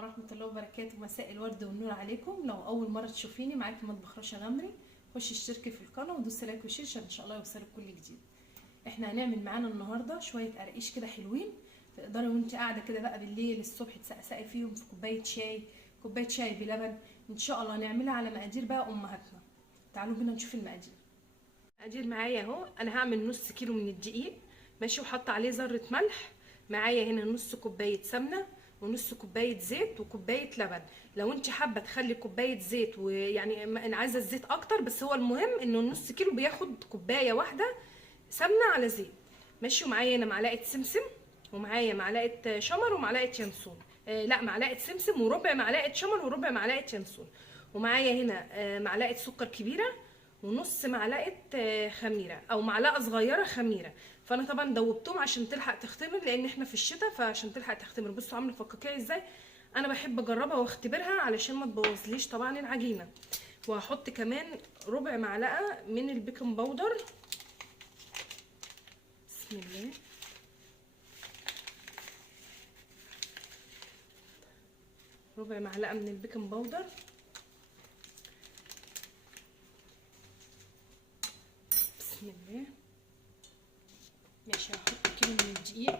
ورحمة الله وبركاته. مساء الورد والنور عليكم. لو أول مرة تشوفيني معاكي مطبخ رشا غمري، خشي اشتركي في القناة ودوسي لايك وشير عشان إن شاء الله يوصلك كل جديد. احنا هنعمل معانا النهاردة شوية قرقيش كده حلوين، تقدري وانت قاعدة كده بقى بالليل الصبح تسقسقي فيهم في كوباية شاي بلبن. إن شاء الله هنعملها على مقادير بقى أمهاتنا. تعالوا بينا نشوف المقادير. المقادير معايا اهو. أنا هعمل نص كيلو من الدقيق ماشي، وحط عليه ذرة ملح. معايا هنا نص كوباية سمنة ونص كوبايه زيت وكوبايه لبن. لو انت حابه تخلي كوبايه زيت، ويعني انا عايزه الزيت اكتر، بس هو المهم انه النص كيلو بياخد كوبايه واحده سمنه على زيت ماشي. ومعايا هنا معلقه سمسم، ومعايا معلقه شمر ومعلقه ينسون. لا، معلقه سمسم وربع معلقه شمر وربع معلقه ينسون. ومعايا هنا معلقه سكر كبيره ونص معلقه خميره او معلقه صغيره خميره. فانا طبعا دوبتهم عشان تلحق تختمر، لان احنا في الشتاء فعشان تلحق تختمر. بصوا عامله فكاكيع ازاي. انا بحب اجربها واختبرها علشان ما تبوظليش طبعا العجينه. وهحط كمان ربع معلقه من البيكنج باودر. بسم الله. ربع معلقه من البيكنج باودر. بسم الله. ماشي، هحط كيلو من الدقيق،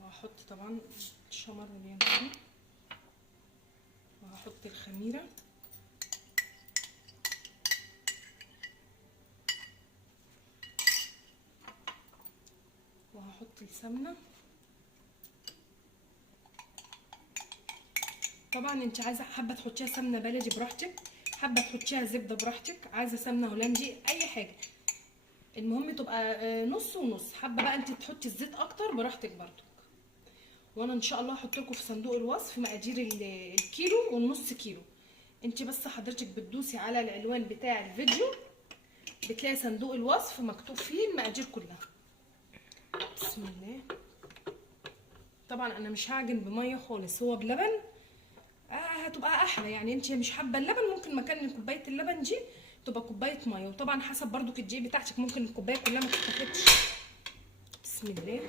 وهحط طبعا الشمر واليانسون، وهحط الخميره، وهحط السمنه. طبعا انت عايزه حابه تحطيها سمنه بلدي براحتك، حابه تحطيها زبده براحتك، عايزه سمنه هولندي اي حاجه، المهم تبقى نص ونص. حابه بقى انت تحطي الزيت اكتر براحتك برضو. وانا ان شاء الله هحط لكم في صندوق الوصف مقادير الكيلو والنص كيلو. انت بس حضرتك بتدوسي على العنوان بتاع الفيديو، بتلاقي صندوق الوصف مكتوب فيه المقادير كلها. بسم الله. طبعا انا مش هعجن بميه خالص، هو بلبن هتبقى احلى. يعني انت مش حابه اللبن، ممكن مكان كوبايه اللبن دي تبقى كوبايه ميه، وطبعا حسب برضو الدقيق بتاعتك، ممكن الكوبايه كلها ما تتاخدش. بسم الله.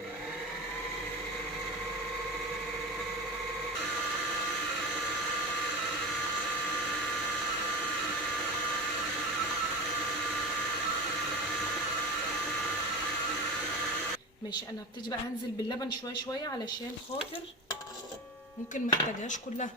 ماشي، انا هبتدي بقى هنزل باللبن شويه شويه علشان خاطر ممكن محتاجهاش كلها.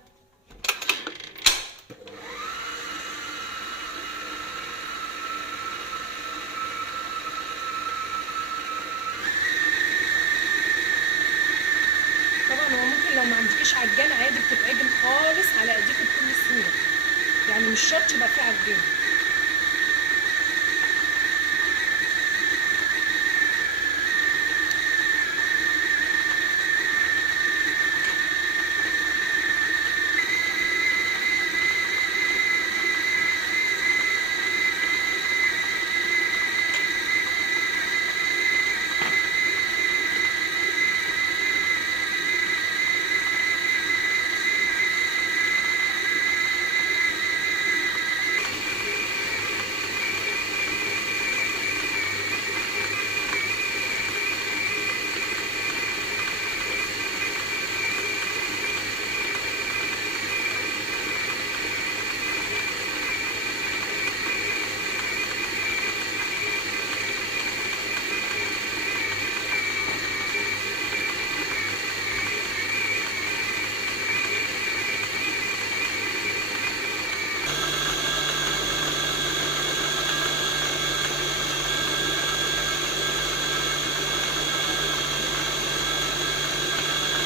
طبعا هو ممكن لو ما عندكيش عجان عادي بتتعجن خالص على ايديك بكل سهوله، يعني مش شرط يبقى فيه عجان.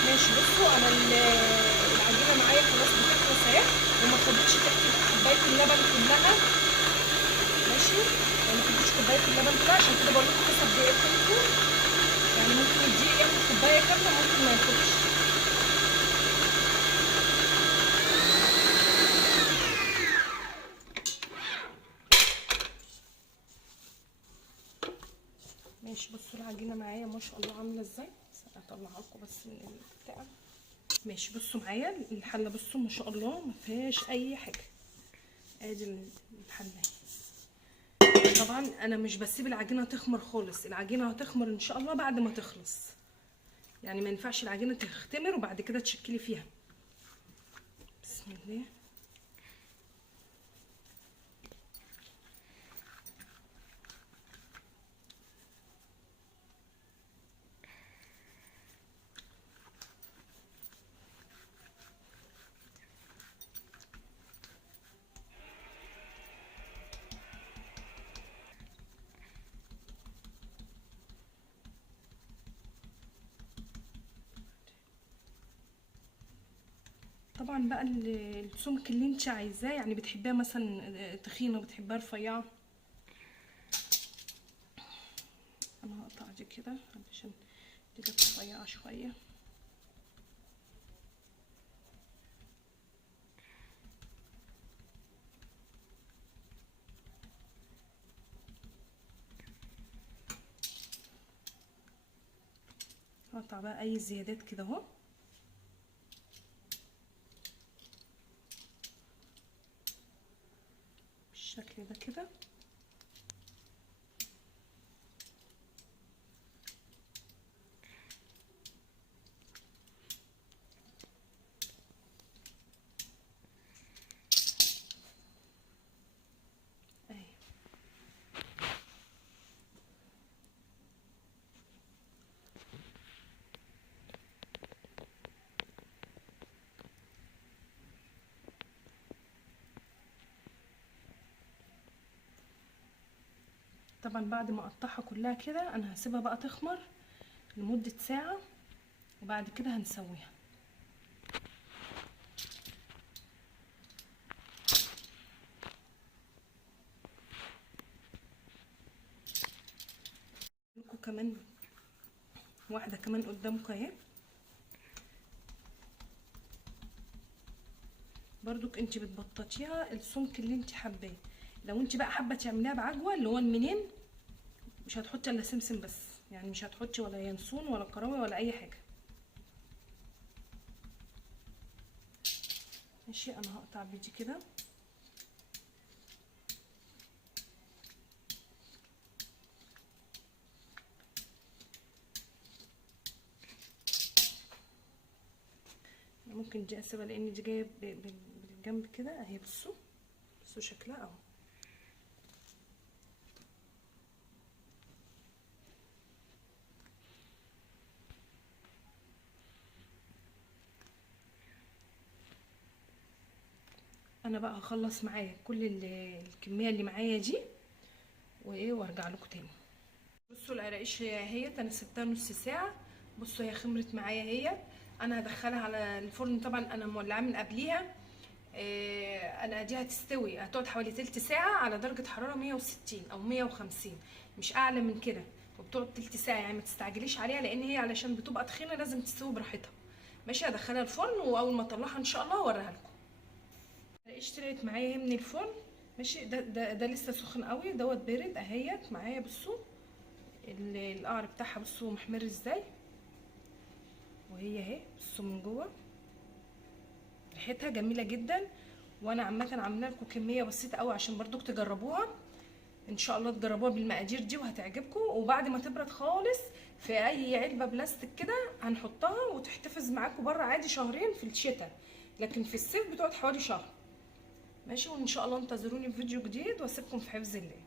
ماشي، بصوا انا العجينه معايا خلاص بتخلص اهي، وما خدتش تحت كوبايه اللبن كلها. ماشي، يعني ما خدتش كوبايه اللبن كلها، عشان كده بقول لكم حسب دقيقتكم. يعني ممكن الدقيق ياخد كوبايه كامله، ممكن ما ياخدش. ماشي، بصوا العجينه معايا ما شاء الله عامله ازاي. هطلعها لكم بس من البتاع. ماشي، بصوا معايا الحله، بصوا ما شاء الله ما فيهاش اي حاجه. ادي الحله. طبعا انا مش بسيب العجينه تخمر خالص، العجينه هتخمر ان شاء الله بعد ما تخلص. يعني ما ينفعش العجينه تختمر وبعد كده تشكلي فيها. بسم الله. طبعا بقى السمك اللي انت عايزاه، يعني بتحبيها مثلا تخينه، بتحبيها رفيعه. انا هقطع دي كده علشان دي رفيعه شويه. هقطع بقى اي زيادات كده اهو بالشكل ده كده. اهي طبعا بعد ما اقطعها كلها كده انا هسيبها بقى تخمر لمدة ساعة، وبعد كده هنسويها. لكم كمان واحدة كمان قدامكم اهي، برضك انت بتبططيها السمك اللي انت حباه. لو انت بقى حابه تعمليها بعجوه اللي هو المنين، مش هتحطي الا سمسم بس، يعني مش هتحطي ولا ينسون ولا كراوي ولا اي حاجه. ماشي، انا هقطع بيدي كده. ممكن دي اسيبها لان دي جايه بالجنب كده اهي. بصوا شكلها اهو. انا بقى هخلص معايا كل الكميه اللي معايا دي وايه، وارجع لكم تاني. بصوا القراقيش هي انا سبتها نص ساعه. بصوا هي خمرت معايا هي. انا هدخلها على الفرن، طبعا انا مولعاه من قبليها. انا دي هتستوي، هتقعد حوالي تلت ساعه على درجه حراره 160 او 150، مش اعلى من كده. وبتقعد تلت ساعه، يعني ما تستعجليش عليها لان هي علشان بتبقى تخينه لازم تستوي براحتها. ماشي، هدخلها الفرن واول ما اطلعها ان شاء الله هوريها لكم. القراقيش طلعت معايا من الفرن. ماشي، ده لسه سخن قوي، دوت بارد اهيت معايا. بصوا القعر بتاعها، بصوا محمر ازاي، وهي اهي. بصوا من جوه ريحتها جميله جدا. وانا عامله لكم كميه بسيطه قوي عشان برضو تجربوها. ان شاء الله تجربوها بالمقادير دي وهتعجبكم. وبعد ما تبرد خالص في اي علبه بلاستيك كده هنحطها وتحتفظ معاكم بره عادي شهرين في الشتاء، لكن في الصيف بتقعد حوالي شهر. ماشي، وان شاء الله انتظروني في فيديو جديد واسيبكم في حفظ الله.